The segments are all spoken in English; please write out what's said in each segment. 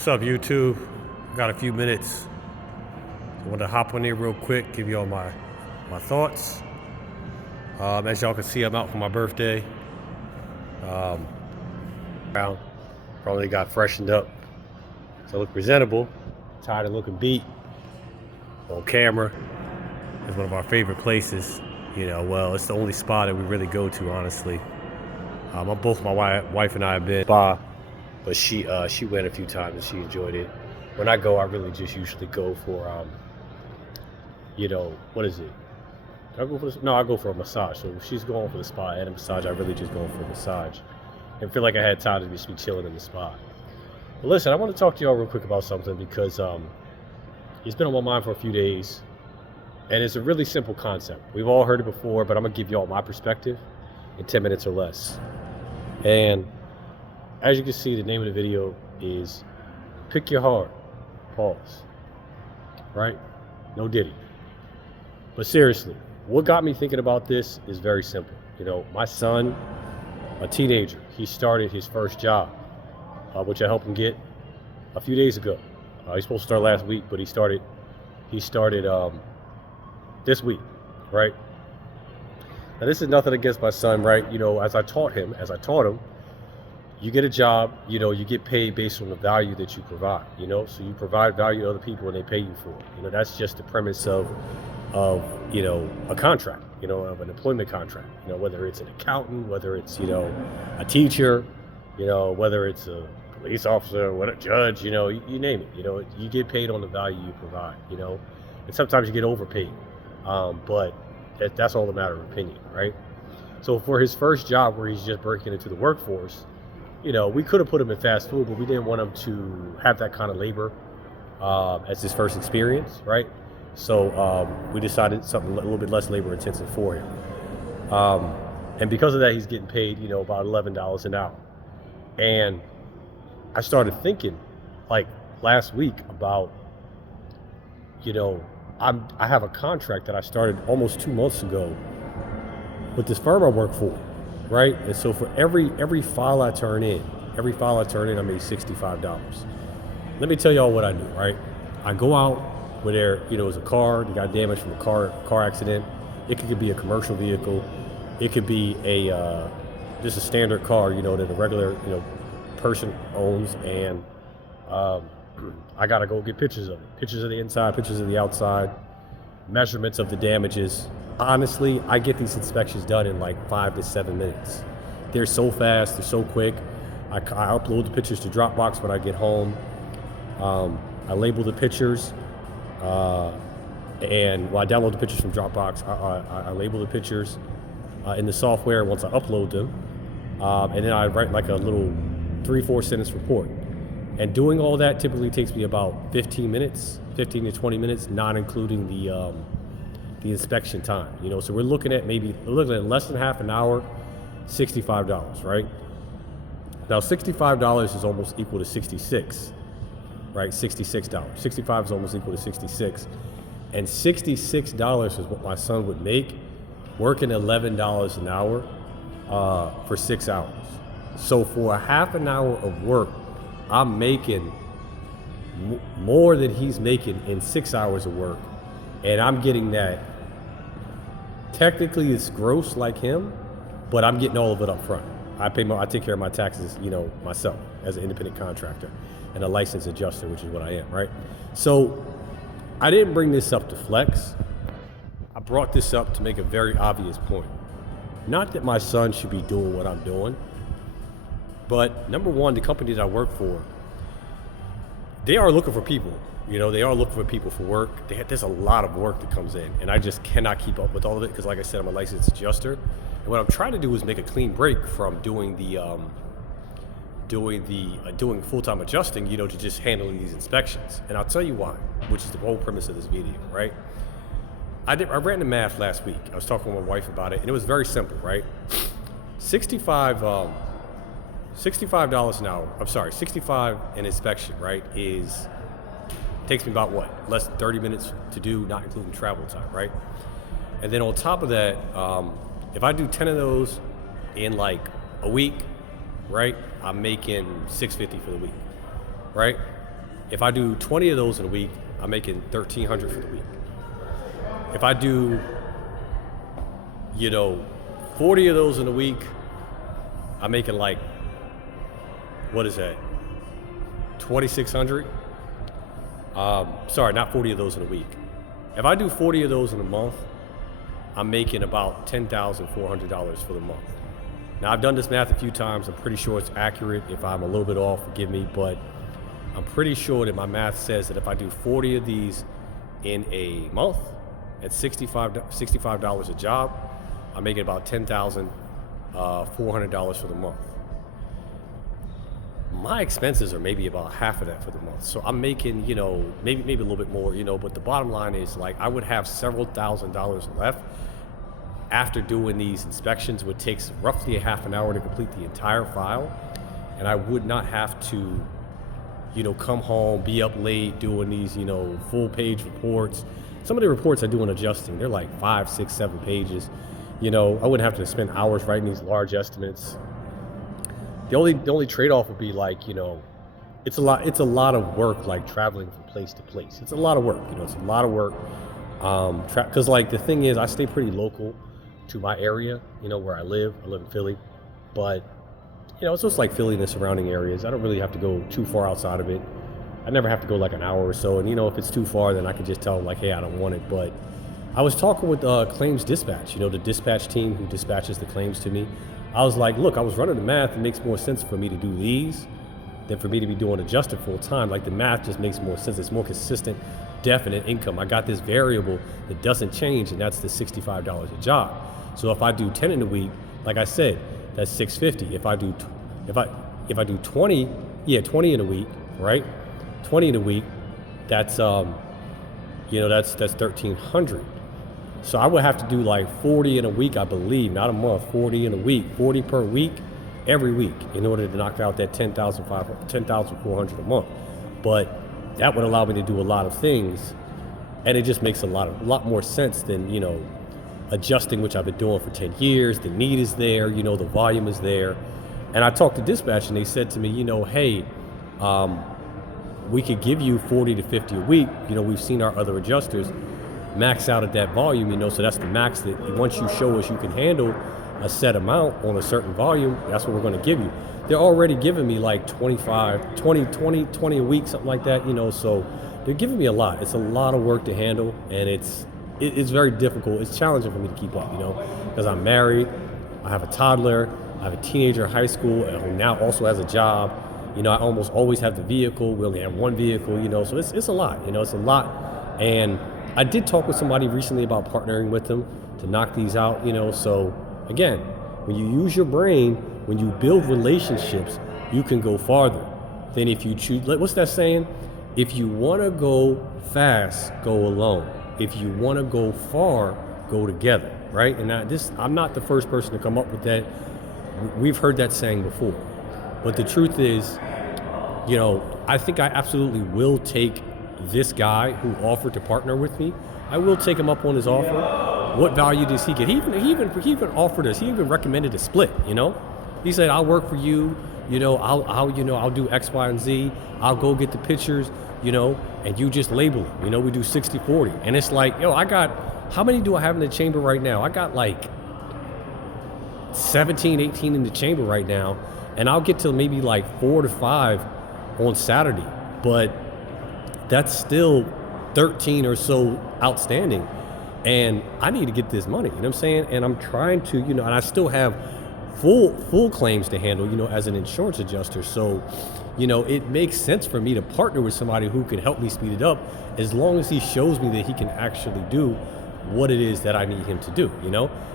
What's up, YouTube? Got a few minutes. I want to hop on here real quick, give you all my thoughts. As y'all can see, I'm out for my birthday. Probably got freshened up so I look presentable. Tired of looking beat on camera. It's one of our favorite places. Well, it's the only spot that we really go to, honestly. Both my wife and I have been spa, but she went a few times and she enjoyed it. When I go, I really just usually go for what is it? I go for a massage. So if she's going for the spa and a massage, I really just go for a massage and feel like I had time to just be chilling in the spa. But listen, I want to talk to y'all real quick about something because it's been on my mind for a few days, and it's a really simple concept. We've all heard it before, but I'm gonna give y'all my perspective in 10 minutes or less. And as you can see, the name of the video is Pick Your Heart, pause. Right? No Diddy. But seriously, what got me thinking about this is very simple. My son, a teenager, he started his first job, which I helped him get a few days ago. He's supposed to start last week, but he started this week, right? Now, this is nothing against my son, right? As I taught him, you get a job, you get paid based on the value that you provide, so you provide value to other people and they pay you for it. That's just the premise of a contract, of an employment contract, whether it's an accountant, whether it's, a teacher, whether it's a police officer, what a judge, you name it, you get paid on the value you provide, and sometimes you get overpaid, but that's all a matter of opinion, right? So for his first job where he's just breaking into the workforce, we could have put him in fast food, but we didn't want him to have that kind of labor as his first experience, right? So we decided something a little bit less labor intensive for him. And because of that, he's getting paid, about $11 an hour. And I started thinking, like last week, about, I have a contract that I started almost 2 months ago with this firm I work for, right? And so for every file I turn in, I made $65. Let me tell y'all what I do, right? I go out where there, is a car that got damaged from a car accident. It could be a commercial vehicle. It could be just a standard car, that a regular, person owns, and I gotta go get pictures of it. Pictures of the inside, pictures of the outside, measurements of the damages. Honestly, I get these inspections done in like 5 to 7 minutes. They're so fast, they're so quick. I upload the pictures to Dropbox when I get home. I label the pictures, and when I download the pictures from Dropbox, I label the pictures in the software once I upload them, and then I write like a little 3-4 sentence report. And doing all that typically takes me about 15 to 20 minutes, not including the inspection time. So we're looking at less than half an hour, $65, right? Now $65 is almost equal to 66, right? $66. 65 is almost equal to 66. And $66 is what my son would make working $11 an hour for 6 hours. So for a half an hour of work, I'm making more than he's making in 6 hours of work. And I'm getting that. Technically it's gross like him, but I'm getting all of it up front. I take care of my taxes, myself as an independent contractor and a licensed adjuster, which is what I am, right? So I didn't bring this up to flex. I brought this up to make a very obvious point. Not that my son should be doing what I'm doing, but number one, the company that I work for, they are looking for people. They are looking for people for work. There's a lot of work that comes in, and I just cannot keep up with all of it because, like I said, I'm a licensed adjuster. And what I'm trying to do is make a clean break from doing full-time adjusting, to just handling these inspections. And I'll tell you why, which is the whole premise of this video, right? I ran the math last week. I was talking with my wife about it, and it was very simple, right? $65 an hour. I'm sorry, 65 an inspection, right? Takes me about less than 30 minutes to do, not including travel time, right? And then on top of that, if I do 10 of those in like a week, right? I'm making $650 for the week, right? If I do 20 of those in a week, I'm making 1,300 for the week. If I do, 40 of those in a week, I'm making like, what is that? 2,600. Sorry, not 40 of those in a week. If I do 40 of those in a month, I'm making about $10,400 for the month. Now, I've done this math a few times. I'm pretty sure it's accurate. If I'm a little bit off, forgive me, but I'm pretty sure that my math says that if I do 40 of these in a month at $65 a job, I'm making about $10,400 for the month. My expenses are maybe about half of that for the month. So I'm making, maybe a little bit more, but the bottom line is like I would have several $1,000s left after doing these inspections, which takes roughly a half an hour to complete the entire file. And I would not have to, come home, be up late doing these, full page reports. Some of the reports I do on adjusting, they're like 5, 6, 7 pages. I wouldn't have to spend hours writing these large estimates. The only trade-off would be like, it's a lot of work, like traveling from place to place. It's a lot of work, it's a lot of work. Because like the thing is, I stay pretty local to my area, where I live. I live in Philly, but it's just like Philly and the surrounding areas. I don't really have to go too far outside of it. I never have to go like an hour or so. And if it's too far, then I can just tell them like, hey, I don't want it. But I was talking with Claims Dispatch, the dispatch team who dispatches the claims to me. I was like, look, I was running the math. It makes more sense for me to do these than for me to be doing adjusted full time. Like the math just makes more sense. It's more consistent, definite income. I got this variable that doesn't change, and that's the $65 a job. So if I do 10 in a week, like I said, that's $650. If I do 20 in a week, right? 20 in a week, that's that's $1,300. So I would have to do like 40 in a week, I believe, not a month, 40 in a week, 40 per week, every week, in order to knock out that $10,400 a month. But that would allow me to do a lot of things, and it just makes a lot more sense than adjusting, which I've been doing for 10 years. The need is there, the volume is there. And I talked to dispatch, and they said to me, hey, we could give you 40 to 50 a week. We've seen our other adjusters max out at that volume, so that's the max that once you show us you can handle a set amount on a certain volume, that's what we're going to give you. They're already giving me like 20 a week, something like that, so they're giving me a lot. It's a lot of work to handle, and it's very difficult. It's challenging for me to keep up, because I'm married, I have a toddler, I have a teenager in high school who now also has a job. I almost always have the vehicle. We only have one vehicle, so it's a lot, it's a lot. And I did talk with somebody recently about partnering with them to knock these out, so again, when you use your brain, when you build relationships, you can go farther than if you choose. What's that saying? If you want to go fast, go alone. If you want to go far, go together, right? And I'm not the first person to come up with that. We've heard that saying before. But the truth is, I think I absolutely will take this guy who offered to partner with me. I will take him up on his offer. What value does he get? He even offered us. He even recommended a split. He said, "I'll work for you. I'll do X, Y, and Z. I'll go get the pictures. And you just label it. We do 60-40." And it's like, how many do I have in the chamber right now? I got like 17, 18 in the chamber right now, and I'll get to maybe like 4 to 5 on Saturday. But that's still 13 or so outstanding, and I need to get this money, what I'm saying? And I'm trying to, and I still have full claims to handle, as an insurance adjuster. So, it makes sense for me to partner with somebody who can help me speed it up, as long as he shows me that he can actually do what it is that I need him to do,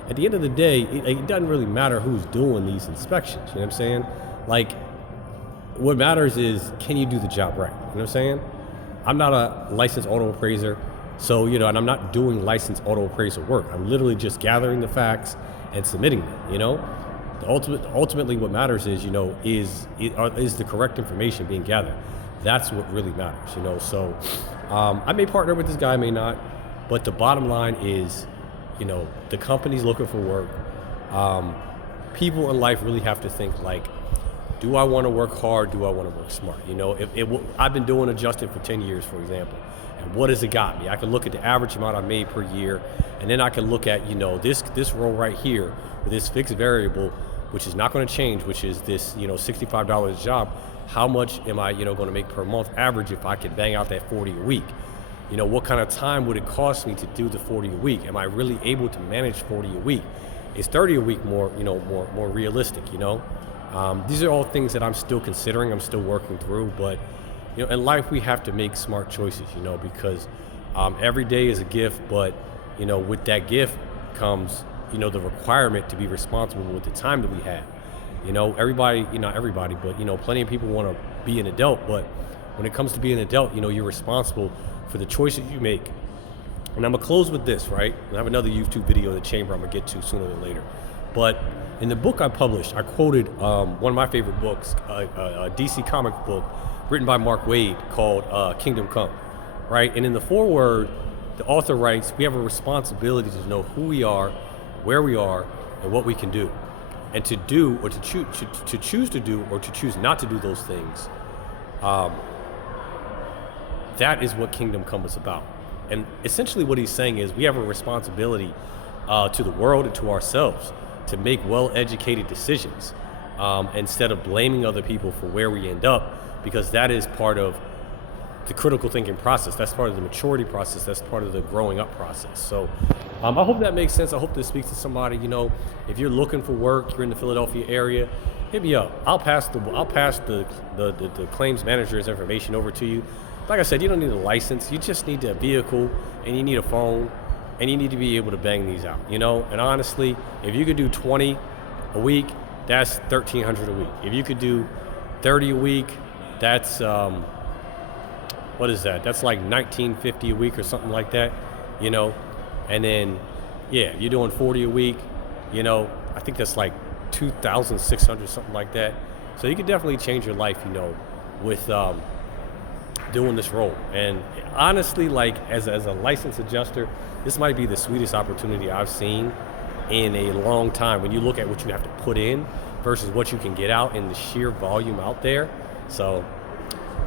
At the end of the day, it doesn't really matter who's doing these inspections, what I'm saying? Like, what matters is, can you do the job right, what I'm saying? I'm not a licensed auto appraiser, so, and I'm not doing licensed auto appraisal work. I'm literally just gathering the facts and submitting them, Ultimately, what matters is, is the correct information being gathered. That's what really matters, So I may partner with this guy, I may not, but the bottom line is, the company's looking for work. People in life really have to think like, Do I want to work hard? Do I want to work smart? You know, I've been doing adjusting for 10 years, for example. And what has it got me? I can look at the average amount I made per year, and then I can look at, you know, this role right here with this fixed variable, which is not going to change, which is this, you know, $65 a job. How much am I, you know, going to make per month average if I could bang out that 40 a week? You know, what kind of time would it cost me to do the 40 a week? Am I really able to manage 40 a week? Is 30 a week more, you know, more realistic, you know? These are all things that I'm still considering, I'm still working through, but, you know, in life we have to make smart choices, you know, because every day is a gift, but, you know, with that gift comes, you know, the requirement to be responsible with the time that we have. You know, everybody, you know, not everybody, but, you know, plenty of people want to be an adult, but when it comes to being an adult, you know, you're responsible for the choices you make. And I'm gonna close with this, right? I have another YouTube video in the chamber I'm gonna get to sooner or later. But in the book I published, I quoted one of my favorite books, a DC comic book written by Mark Waid called Kingdom Come, right? And in the foreword, the author writes, we have a responsibility to know who we are, where we are, and what we can do. And to do, or to choose to do, or to choose not to do those things, that is what Kingdom Come is about. And essentially what he's saying is we have a responsibility to the world and to ourselves to make well-educated decisions instead of blaming other people for where we end up, because that is part of the critical thinking process. That's part of the maturity process. That's part of the growing up process. So I hope that makes sense. I hope this speaks to somebody. You know, if you're looking for work, you're in the Philadelphia area, hit me up. I'll pass the claims manager's information over to you. Like I said, you don't need a license. You just need a vehicle, and you need a phone, and you need to be able to bang these out, you know? And honestly, if you could do 20 a week, that's 1,300 a week. If you could do 30 a week, that's, what is that? That's like 1,950 a week or something like that, you know? And then, yeah, you're doing 40 a week, you know, I think that's like 2,600, something like that. So you could definitely change your life, you know, with doing this role. And honestly, like as a licensed adjuster, this might be the sweetest opportunity I've seen in a long time when you look at what you have to put in versus what you can get out and the sheer volume out there. So,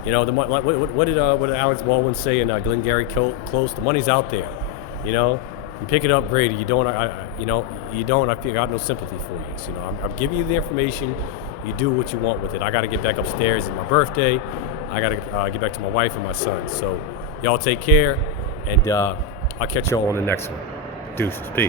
you know, what did Alex Baldwin say in Glengarry Close? The money's out there. You know, you pick it up, great. You don't, I feel got no sympathy for you. So, you know, I'm giving you the information. You do what you want with it. I got to get back upstairs. It's my birthday. I got to get back to my wife and my son. So y'all take care, and I'll catch y'all on the next one. Deuces. Peace.